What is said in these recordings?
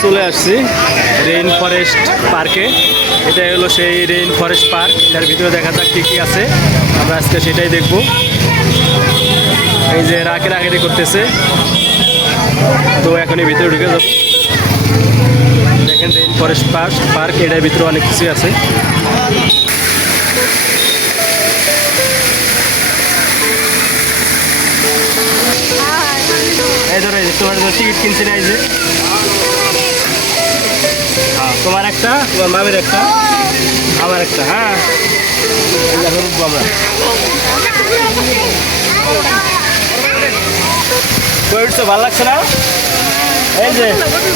চলে আসছি rain forest পার্কে। এটা হলো সেই রেইন ফরেস্ট পার্ক। এটার ভিতরে দেখা যাক কী কী আছে, আমরা আজকে সেটাই দেখব। এই যে রাকেরাকি করতেছে, তো এখনই ভিতরে ঢুকে যাব। দেখেন রেইন ফরেস্ট পার্ক, এটার ভিতরে অনেক কিছু আছে। এই ধরো তোমার টিকিট কিনছি না, এই যে তোমার একটা, তোমার মামের একটা, আমার একটা। হ্যাঁ আমরা কই উঠছো, ভালো লাগছে না? এই যে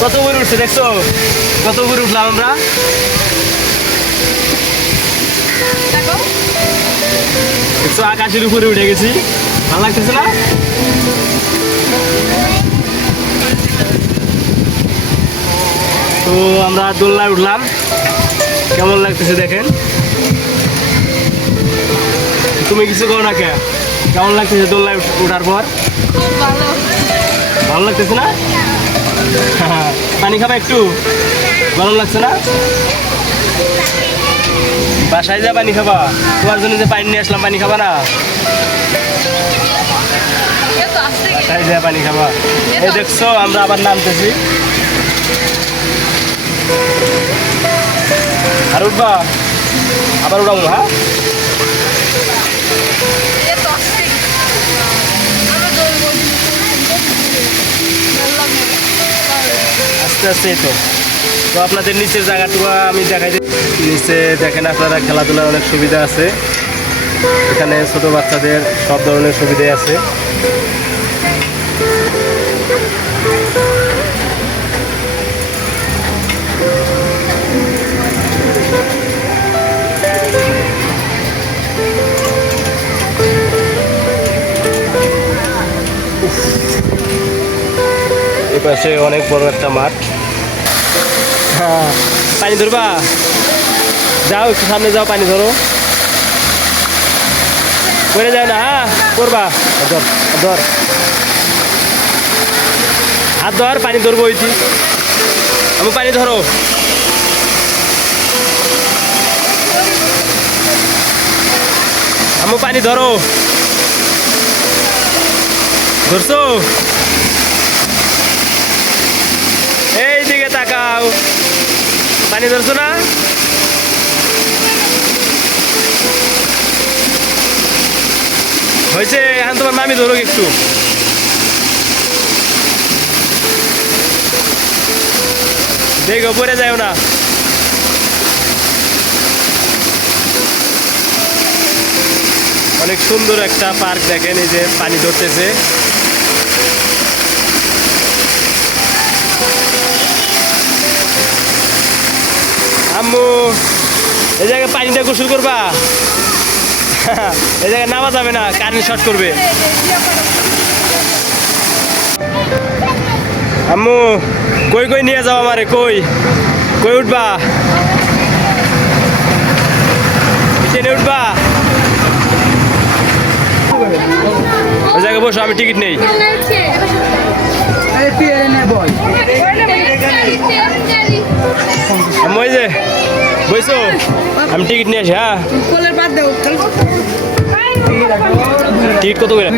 কত উপরে উঠছে, দেখছো কত উপরে উঠলাম আমরা। দেখছো আকাশের উপরে উঠে গেছি, ভালো লাগতেছে না? তো আমরা দোলনায় উঠলাম, কেমন লাগতেছে দেখেন। তুমি কিছু করো না কে, কেমন লাগতেছে দোলনায় উঠার পর? ভালো লাগতেছে না? পানি খাবা একটু, ভালো লাগছে না? বাসায় যা পানি খাবা, তোমার জন্য যে পানি নিয়ে আসলাম, পানি খাবা না? বাসায় যা পানি খাবা। এই দেখছো আমরা আবার নামতেছি, আর উঠবা, আবার উঠাবো। হ্যাঁ আস্তে আস্তে। তো তো আপনাদের নিচের জায়গাটুকু আমি দেখাই দিই। নিচে দেখেন আপনারা খেলাধুলার অনেক সুবিধা আছে, এখানে ছোট বাচ্চাদের সব ধরনের সুবিধাই আছে। এপাশে অনেক বড় একটা মাঠ। হ্যাঁ পানি ধরবা, যাও একটু সামনে যাও, পানি ধরো, পড়ে যায় না। হ্যাঁ করবা, ধর ধর, হাত ধর, পানি ধরবো। ওইটি আমি পানি ধরো, আমি পানি ধরো, ধরছো? এই দিকে তাকাও, পানি ধরছো না? হয়েছে, এখন তোমার মামি ধরো একটু। দেখো পরে যাও না। অনেক সুন্দর একটা পার্ক, দেখেন এই যে পানি ধরতেছে। আম্মু এই জায়গায় পানিটা গোসল করবা, এই জায়গায় নামা যাবে না, কারেন্ট শর্ট করবে। আম্মু কই কই নিয়ে যাও আমারে, কই কই উঠবা, ট্রেনে উঠবা? ওই জায়গায় বসো, আমি টিকিট নেই। আম্মু এই যে বইছো, আমি টিকিট নিয়ে আসি। হ্যাঁ টিকিট কত করে?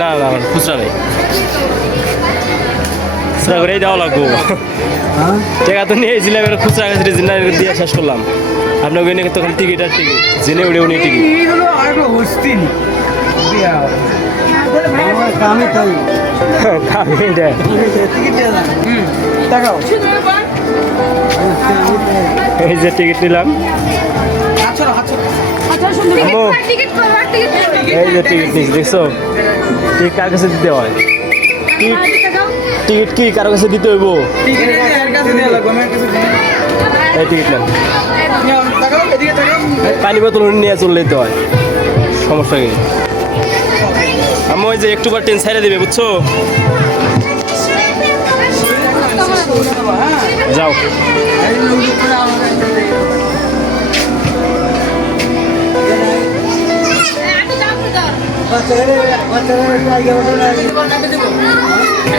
না না খুচরা নেই, খুচরা করেই দেওয়া লাগবো। টাকা তো নিয়েছিলাম, এবার খুচরা দিয়ে শেষ করলাম। আপনার ওখানে তখন টিকিট আর টিকিট জেনে উড়ে উনি টিকিট। এই যে টিকিট নিলাম, এই যে টিকিট নিচ্ছি, দেখছো? টিকিট কার কাছে দিতে হয়? টিকিট কি কারো কাছে দিতে হইব? এই টিকিট নেন, পানি বোতল নিয়ে চললেই তো হয়, সমস্যা কি? আমি ওই যে একটু পর ট্রেন ছাইড়ে দিবে, বুঝছো? যাও।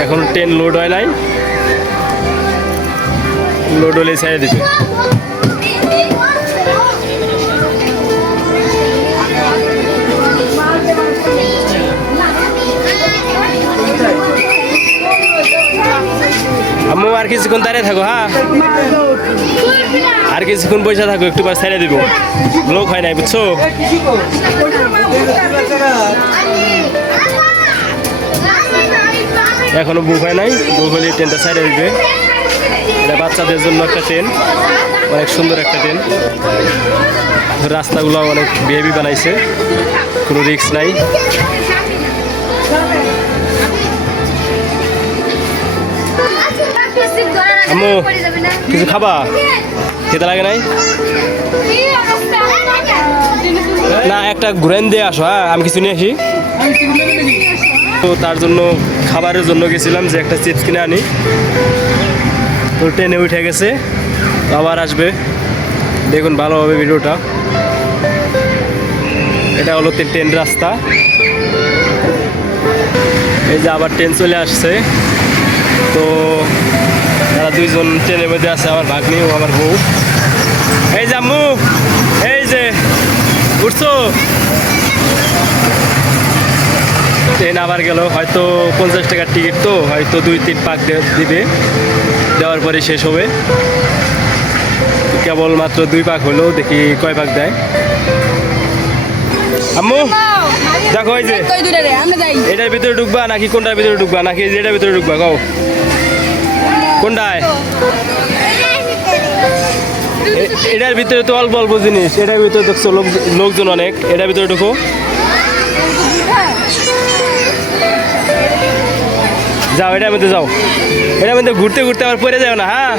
এখন ট্রেন লোড হয় নাই, লোড হলে ছেড়ে দিবে। আম্মু আর কিছুক্ষণ দাঁড়িয়ে থাকো, হ্যাঁ আর কিছুক্ষণ পয়সা থাকো, একটু পর ছেড়ে দিব, লোক হয় নাই বুঝছো। এখনো বুক হয় নাই, বুক হলে ট্রেনটা ছেড়ে দিবে। এটা বাচ্চাদের জন্য একটা ট্রেন, অনেক সুন্দর একটা ট্রেন। রাস্তাগুলো অনেক বেবি বানাইছে, কোনো রিস্ক নাই। আম্মু কিছু খাবা? খেতে লাগে নাই? না একটা ঘুরেন দিয়ে আসো, হ্যাঁ আমি কিছু নিয়ে আসি। তো তার জন্য খাবারের জন্য গেছিলাম যে একটা চিপস কিনে আনি। তো ট্রেনে উঠে গেছে, আবার আসবে, দেখুন ভালোভাবে ভিডিওটা। এটা হলো ট্রেন রাস্তা, এই যে আবার ট্রেন চলে আসছে। তো তারা দুইজন ট্রেনের মধ্যে আছে, আমার ভাগ্নি ও আমার বউ। এই যে আম্মু, এই যে উঠছো, ট্রেন আবার গেল। হয়তো 50 টাকার টিকিট, তো হয়তো 2-3 পাক দিবে, দেওয়ার পরে শেষ হবে। কেবল মাত্র 2 পাক হলো, দেখি কয় পাক দেয়। আম্মু দেখো, এই যে এটার ভিতরে ঢুকবা নাকি কোনটার ভিতরে ঢুকবা, নাকি এটার ভিতরে ঢুকবা, কও কোনটায়? এটার ভিতরে তো অল্প অল্প জিনিস, এটার ভিতরে দেখছো লোকজন অনেক, এটার ভিতরে ঢুকো। যাও এটার মধ্যে যাও, এটার মধ্যে ঘুরতে ঘুরতে আবার পড়ে যাও না, হ্যাঁ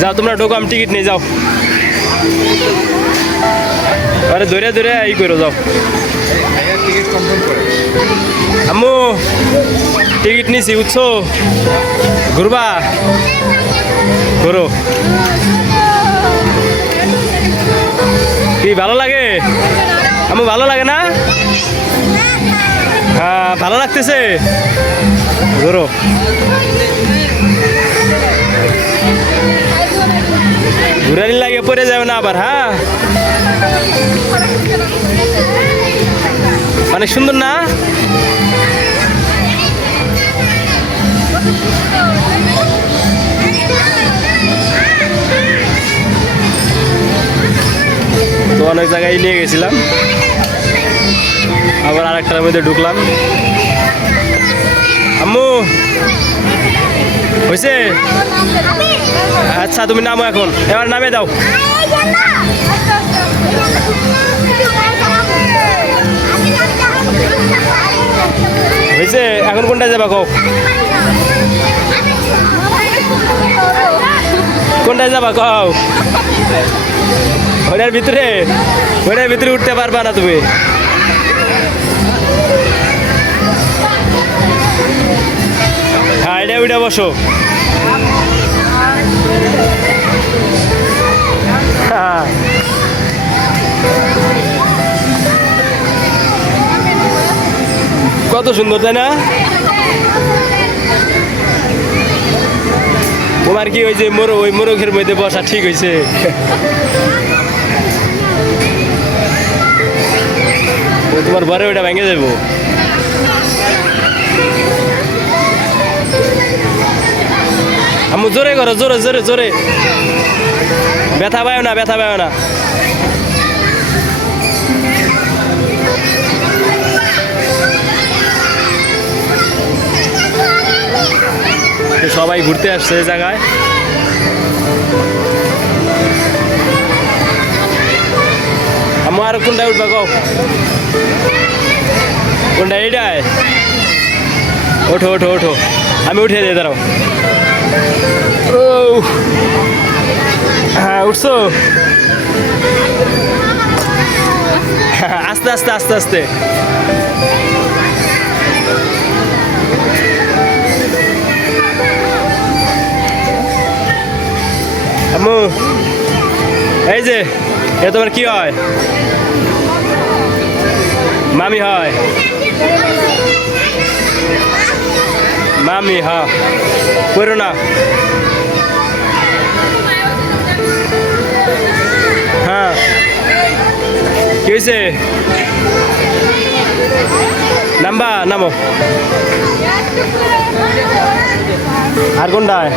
যাও তোমরা ঢোকো, আমি টিকিট নিয়ে যাও। আরে ধরে ধরে এই করো, যাও। আম্মু টিকিট নিছি, বুঝছো, ঘুরবা, ঘুরো। কি ভালো লাগে আম্মু? ভালো লাগে না? হ্যাঁ ভালো লাগতেছে, ঘুরো। ঘুরানি লাগে পড়ে যাবে না আবার, হ্যাঁ অনেক সুন্দর না? তো অনেক জায়গায় নিয়ে গেছিলাম, আবার আরেকটার মধ্যে ঢুকলাম। আম্মু হয়েছে? আচ্ছা তুমি নামো, এখন এবার নামে দাও। হয়েছে, এখন কোনটা যাবা কও? কোনটায় যাবা কও? ওটার ভিতরে, ওটার ভিতরে উঠতে পারবা না তুমি। হ্যাঁ এটা ওইটা বসো। হ্যাঁ কত সুন্দর, তাই না? তোমার কি ওই যে ওই মোরগের মধ্যে বসা ঠিক হয়েছে? তোমার ঘরে ওইটা ভেঙে যাবো। আম্মু জোরে করো, জোরে জোরে জোরে, ব্যথা পায় না, ব্যথা পায় না। সবাই ঘুরতে আসছে এই জায়গায়। আম্মু আর কোনটায় উঠবা কও? কোনটা? এইটায়? ওঠো ওঠো ওঠো, আমি উঠে দিই, দাঁড়াও। ও হ্যাঁ উঠছো, আস্তে আস্তে আস্তে আস্তে। আম্মু এই যে, এ তোমার কি হয়? মামি হয় মামি হ্যাঁ করো না হ্যাঁ কি হয়েছে নাম্বা নামো আর কোনটায়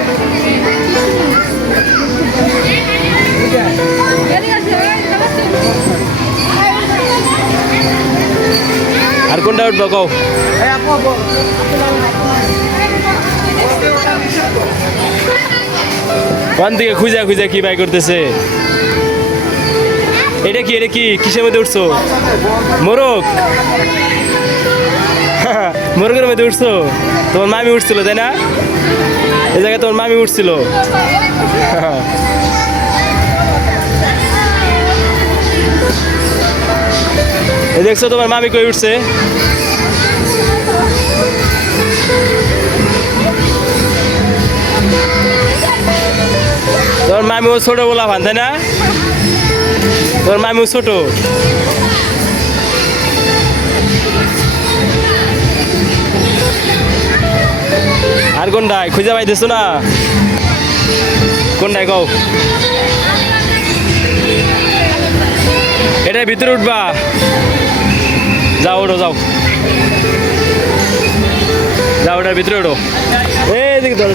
আর কোনটা উঠবো কও ওখান থেকে খুঁজা খুঁজা কি বাই করতেছে এটা কি কিসের মধ্যে উঠছো মোরগ মোরগের মধ্যে উঠছো তোমার মামি উঠছিল তাই না এই জায়গায় তোমার মামি উঠছিল দেখছো তোমার মামি কই উঠছে তোর মামিও ছোট বলা ভান তাই না তোর মামিও ছোট আর কোনটায় খুঁজে পাইতেছো না কোনটায় কও এটার ভিতরে উঠবা যাও ওঠো যাও যাও ওটার ভিতরে ওঠো এই দিকে ধরো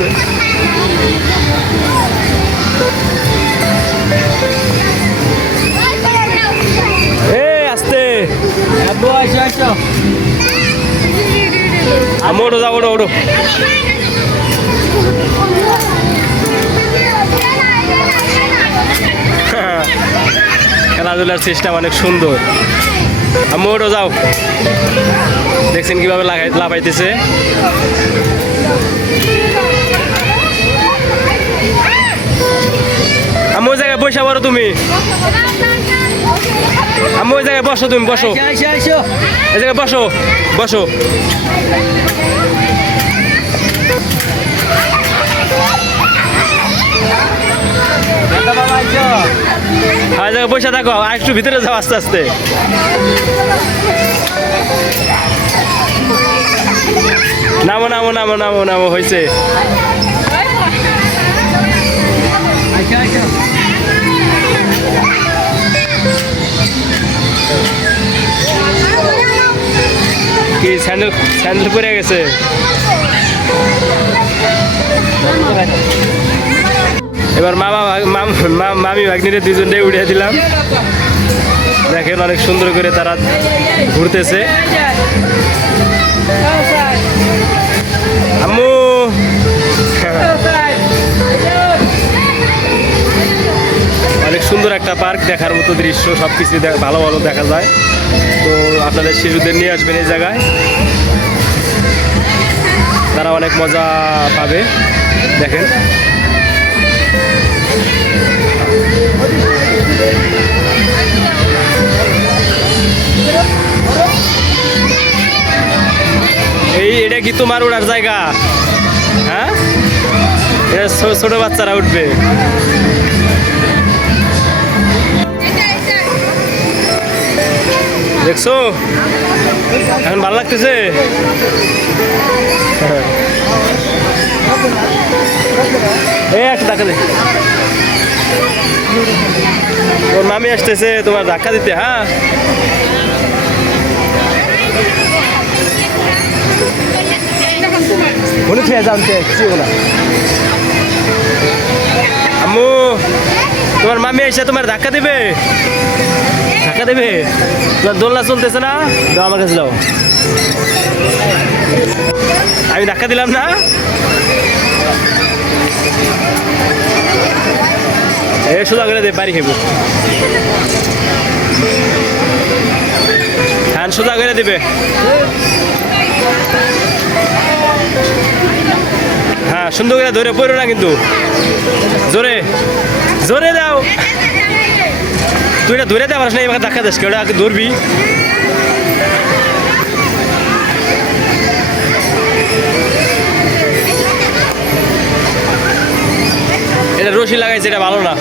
আস্তে ওঠো যাও ওঠো ওঠো খেলাধুলার সিস্টেম অনেক সুন্দর আম্মু ওঠো যাও দেখছেন কিভাবে লাফাইতেছে আম্মু ওই জায়গায় বসে পড়ো তুমি আম্মু ওই জায়গায় বসো তুমি বসো এই জায়গায় বসো বসো হ্যাঁ জায়গায় বসে থাকো আর একটু ভিতরে যাও আস্তে আস্তে নামো নামো নামো নামো নামো হয়েছে কি স্যান্ডেল স্যান্ডেল পরে গেছে এবার মামি ভাগ্নিরে দুজনটাই উঠিয়ে দিলাম দেখেন অনেক সুন্দর করে তারা ঘুরতেছে আম্মু অনেক সুন্দর একটা পার্ক দেখার মতো দৃশ্য সব কিছু ভালো ভালো দেখা যায় তো আপনাদের শিশুদের নিয়ে আসবেন এই জায়গায় তারা অনেক মজা পাবে দেখেন এটা কি তোমার ওড়ার জায়গা হ্যাঁ এটা ছোট বাচ্চারা উঠবে দেখছো এখন ভালো লাগতেছে এই একটা ধাক্কা দে ওর মামি আসতেছে তোমার ধাক্কা দিতে হ্যাঁ মনে থেকে জানতে না আম্মু তোমার মামি এসে তোমার ধাক্কা দেবে তোমার দোলনা চলতেছে না দাও আমার কাছে দাও আমি ধাক্কা দিলাম না এ সোজা করে দে বাড়ি খেব হ্যাঁ সোজা করে দিবে হ্যাঁ সুন্দর করে ধরে পড়ো না কিন্তু জোরে জোরে দাও তুই এটা ধরে দেওয়ার না এবার ধাক্কা দিস ওটা আগে ধরবি এটা রশি লাগাইছে এটা ভালো না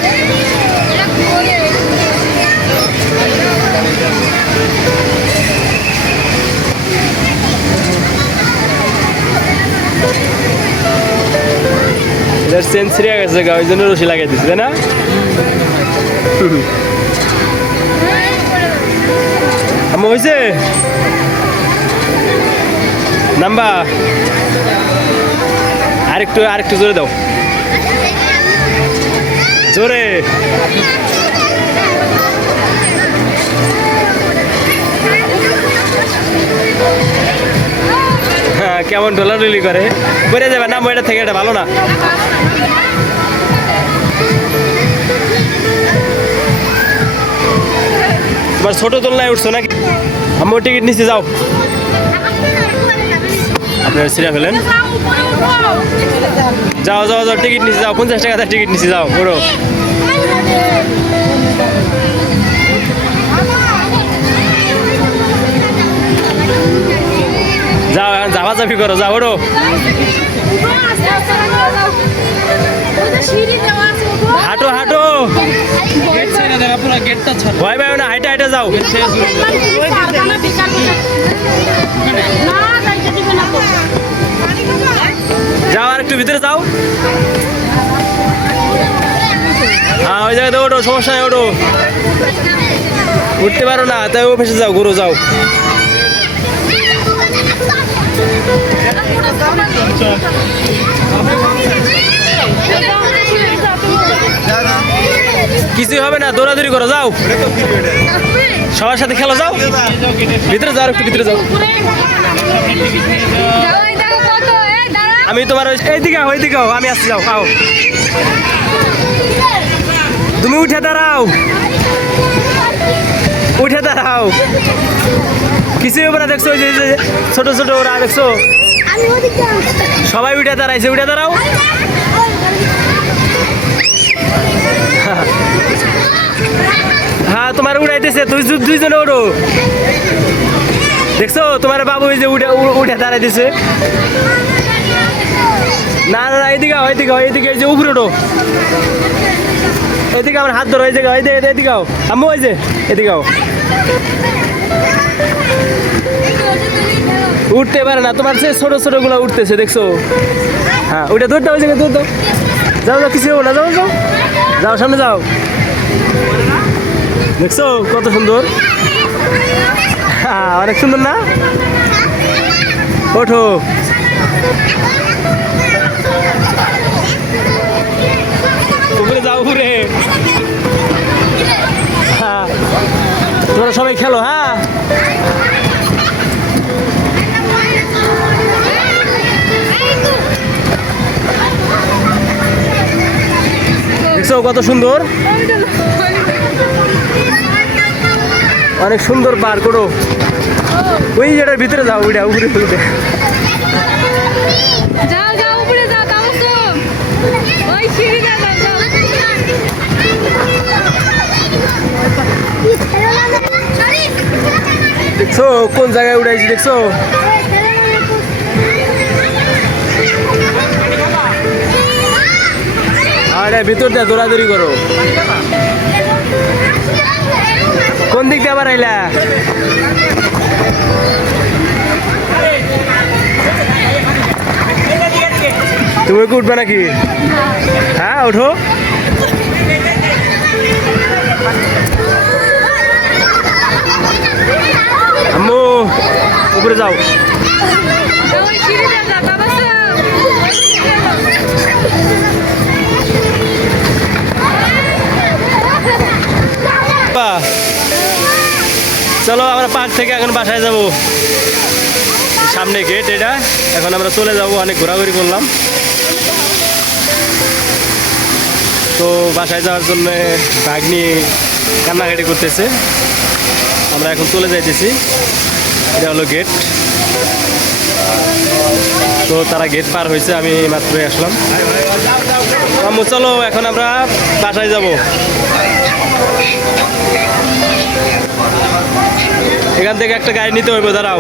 চেন ছিঁড়ে গেছে গা, ওই জন্য রশি লাগাই দিচ্ছে, তাই না? আম্মু হয়েছে নাম্বা, আরেকটু জোরে দাও, জোরে। হ্যাঁ, কেমন ডলাডলি করে, বেড়ে যাবে না এটা থেকে, এটা ভালো না। তোমার ছোট দোলনায় উঠছো নাকি? আম্মু টিকিট নিচে যাও, আপনারা ছিঁড়ে ফেলেন। যাও যাও যাও, টিকিট নিচে যাও, 50 টাকা টিকিট নিচে যাও, বড় যাও, ঝাপাঝাপি করো, যাও ওড়ো। হাঁটো হাঁটো, ভয় পাই না, হাইটা হাইটা যাও। যাও আর একটু ভিতরে যাও। হ্যাঁ, ওই জায়গাতে ওঠো, সমস্যা নেই, ওঠো। উঠতে পারো না তাই ও ফেসে যাও, ঘুরো যাও। কিছুই হবে না, দৌড়াদৌড়ি করো, যাও সবার সাথে খেলো, যাও ভিতরে যাও, একটু ভিতরে যাও। আমি তোমার এইদিকে আমি আসছি, যাও খাও। তুমি উঠে দাঁড়াও, উঠে দাঁড়াও, কিছুই হবে না। দেখছো ওই যে ছোট ছোট ওরা, দেখছো সবাই উঠে দাঁড়াইছে, উঠে দাঁড়াও। হ্যাঁ, তোমার উড়াইতেছে, দুইজনে ওড়ো। দেখছো তোমার বাবু ওই যে উঠে দাঁড়াইতেছে। না না, এদিকে এইদিকে, এই যে উপরে ওঠো, এদিকে আমার হাত ধরো, এই জায়গা, এদিকে আম্মু, ওই যে এদিকে উঠতে পারে না, তোমার সে ছোট ছোট গুলা উঠতেছে, দেখছো? হ্যাঁ, ওইটা দৌড় দাও, ওই জায়গায় দৌড় দাও, যাও যাও, কিছু হবো না, যাও যাও যাও, সামনে যাও। দেখছো কত সুন্দর, হ্যাঁ অনেক সুন্দর না? ওঠো, উপরে যাও, উপরে। হ্যাঁ, তোমরা সবাই খেলো। হ্যাঁ, দেখছো কত সুন্দর, অনেক সুন্দর পার্ক। ওঠো, ওই যেটার ভিতরে যাও, ওইটা উপরে উঠে। দেখছো কোন জায়গায় উঠাইছি, দেখছো? আরে ভিতর দিয়ে দৌড়াদৌড়ি করো। কোন দিক দিয়ে আবার আইলা? তুমি কি উঠবে নাকি? হ্যাঁ, ওঠো। আম্মু উপরে যাও। চলো আমরা পার্ক থেকে এখন বাসায় যাব, সামনে গেট এটা, এখন আমরা চলে যাব। অনেক ঘোরাঘুরি করলাম তো বাসায় যাওয়ার জন্য ভাগ্নি কান্নাকাটি করতেছে। আমরা এখন চলে যাইতেছি, এটা হলো গেট। তো তারা গেট পার হয়েছে, আমি মাত্রই আসলাম। আম্মু চলো এখন আমরা বাসায় যাব। এখান থেকে একটা গাড়ি নিতে হইব, দাঁড়াও।